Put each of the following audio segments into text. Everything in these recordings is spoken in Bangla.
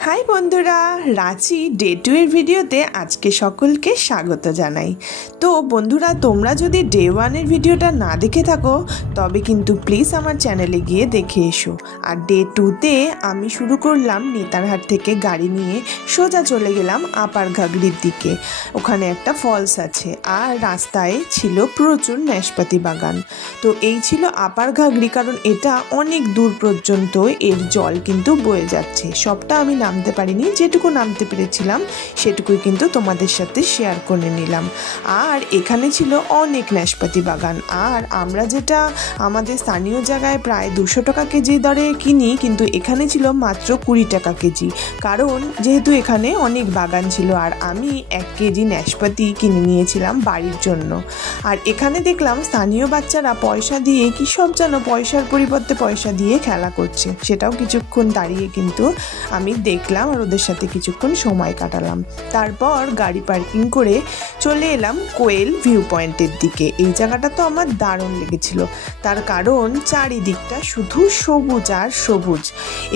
हाई बंधुरा रांची डे 2 एर भिडियोते आज के सकलके स्वागत जानाई। तो बंधुरा तोमरा जोदि डे 1 एर भिडियोटा ना देखे थाको तबे किन्तु प्लिज आमार चैनेले गिये देखे एसो। और डे 2 ते आमी शुरू करलाम नेतारहाट थेके गाड़ी निये सोजा चले गेलाम आपार घागड़िर दिके। ओखाने एकटा फल्स आछे और रास्ताय छिलो प्रचुर नाशपाती बागान। तो एई छिलो आपार घागड़ी, कारण एटा अनेक दूर पर्यन्त एर जल किन्तु बये जाच्छे। सबटा आमी नामते पारिनी, जेटुकु नामते पेरेछिलाम सेटुकुई किन्तु तोमादेर साथे शेयर करे निलाम। और एखाने छिलो अनेक नाशपाती बागान। और आमरा जेटा आमादेर स्थानीय जायगाय प्राय 200 टाका केजी दरे किनी, किन्तु एखाने छिलो मात्र 20 टाका केजी, कारण जेहेतु एखाने अनेक बागान छिलो। और आमी 1 केजी नाशपाती किने नियेछिलाम बाड़िर जोन्नो। और एखाने देखलाम स्थानीय बाच्चारा पयसा दिये कि सब जेन पयसार परिबर्ते पयसा दिये खेला करछे, सेटाओ किछुक्षण दाड़िये किन्तु आमी देखलाम और ओদের সাথে কিছুক্ষণ সময় কাটালাম। তারপর গাড়ি পার্কিং করে চলে এলাম কোয়েল ভিউ পয়েন্টের দিকে। এই জায়গাটা তো আমার দারুণ লেগেছিল, তার কারণ চারিদিকটা শুধু সবুজ আর সবুজ।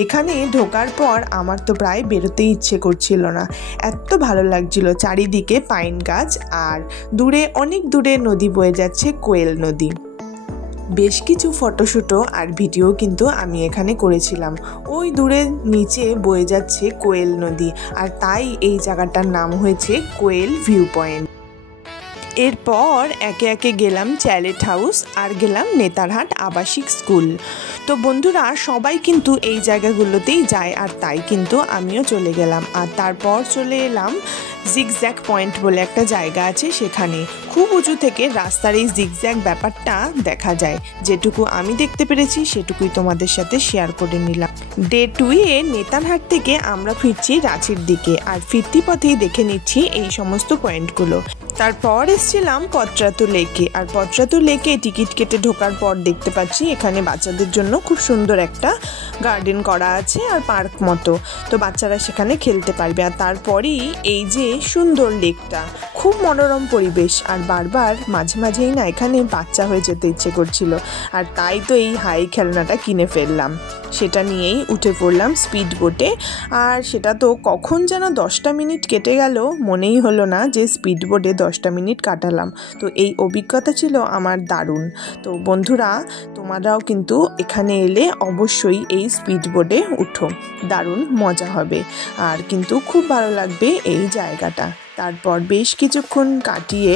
এখানে ঢোকার পর আমার তো প্রায় বেরোতেই ইচ্ছে করছিল না, এত ভালো লাগছিল। চারিদিকে পাইন গাছ আর দূরে অনেক দূরে নদী বয়ে যাচ্ছে, কোয়েল নদী। বেশ কিছু ফটোশুটও আর ভিডিও কিন্তু আমি এখানে করেছিলাম। ওই দূরে নিচে বয়ে যাচ্ছে কোয়েল নদী, আর তাই এই জায়গাটার নাম হয়েছে কোয়েল ভিউ পয়েন্ট। এরপর একে একে গেলাম চ্যালেট হাউস আর গেলাম নেতারহাট আবাসিক স্কুল। তো বন্ধুরা সবাই কিন্তু এই জায়গাগুলোতেই যায়, আর তাই কিন্তু আমিও চলে গেলাম। আর তারপর চলে এলাম জিগজ্যাগ পয়েন্ট বলে একটা জায়গা আছে, সেখানে খুব উঁচু থেকে রাস্তার এই জিগজ্যাগ ব্যাপারটা দেখা যায়। যেটুকু আমি দেখতে পেরেছি সেটুকুই তোমাদের সাথে শেয়ার করে নিলাম। ডে 2 এ নেতারহাট থেকে আমরা ফিরছি রাঁচির দিকে, আর ফিরতি পথেই দেখে নিচ্ছি এই সমস্ত পয়েন্টগুলো। তারপর এসেছিলাম পত্রাতু লেকে। আর পত্রাতু লেকে টিকিট কেটে ঢোকার পর দেখতে পাচ্ছি এখানে বাচ্চাদের জন্য খুব সুন্দর একটা গার্ডেন করা আছে আর পার্ক মতো, তো বাচ্চারা সেখানে খেলতে পারবে। আর তারপরেই এই যে সুন্দর লেকটা, খুব মনোরম পরিবেশ। আর বারবার মাঝে মাঝেই না এখানে বাচ্চা হয়ে যেতে ইচ্ছে করছিল, আর তাই তো এই হাই খেলনাটা কিনে ফেললাম। সেটা নিয়েই উঠে পড়লাম স্পিড বোটে। আর সেটা তো কখন যেন 10টা মিনিট কেটে গেল, মনেই হলো না যে স্পিড বোটে 10টা মিনিট কাটালাম। তো এই অভিজ্ঞতা ছিল আমার দারুণ। তো বন্ধুরা তোমরাও কিন্তু এখানে এলে অবশ্যই এই স্পিড বোটে উঠো, দারুণ মজা হবে আর কিন্তু খুব ভালো লাগবে এই জায়গাটা। তারপর বেশ কিছুক্ষণ কাটিয়ে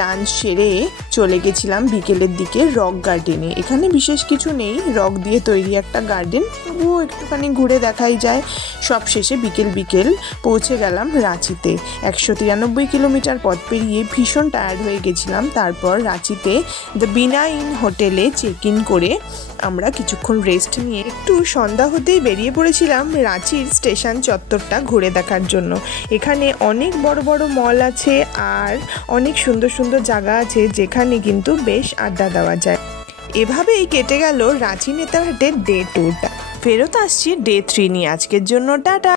লাঞ্চ সেরে চলে গেছিলাম বিকেলের দিকে রক গার্ডেনে। এখানে বিশেষ কিছু নেই, রক দিয়ে তৈরি একটা গার্ডেন, তবুও একটুখানি ঘুরে দেখাই যায়। সব শেষে বিকেল পৌঁছে গেলাম রাঁচিতে। 193 কিলোমিটার পথ পেরিয়ে ভীষণ টায়ার্ড হয়ে গেছিলাম। তারপর রাঁচিতে দ্য বিনা ইন হোটেলে চেক ইন করে আমরা কিছুক্ষণ রেস্ট নিয়ে একটু সন্ধ্যা হতেই বেরিয়ে পড়েছিলাম রাঁচির স্টেশন চত্বরটা ঘুরে দেখার জন্য। এখানে অনেক বড় বড় মল আছে আর অনেক সুন্দর সুন্দর জায়গা আছে, যেখানে কিন্তু বেশ আড্ডা দেওয়া যায়। এভাবেই কেটে গেল রাঁচি নেতারহাটের ডে 2টা। ফেরত আসছি ডে 3 নিয়ে। আজকের জন্য টাটা।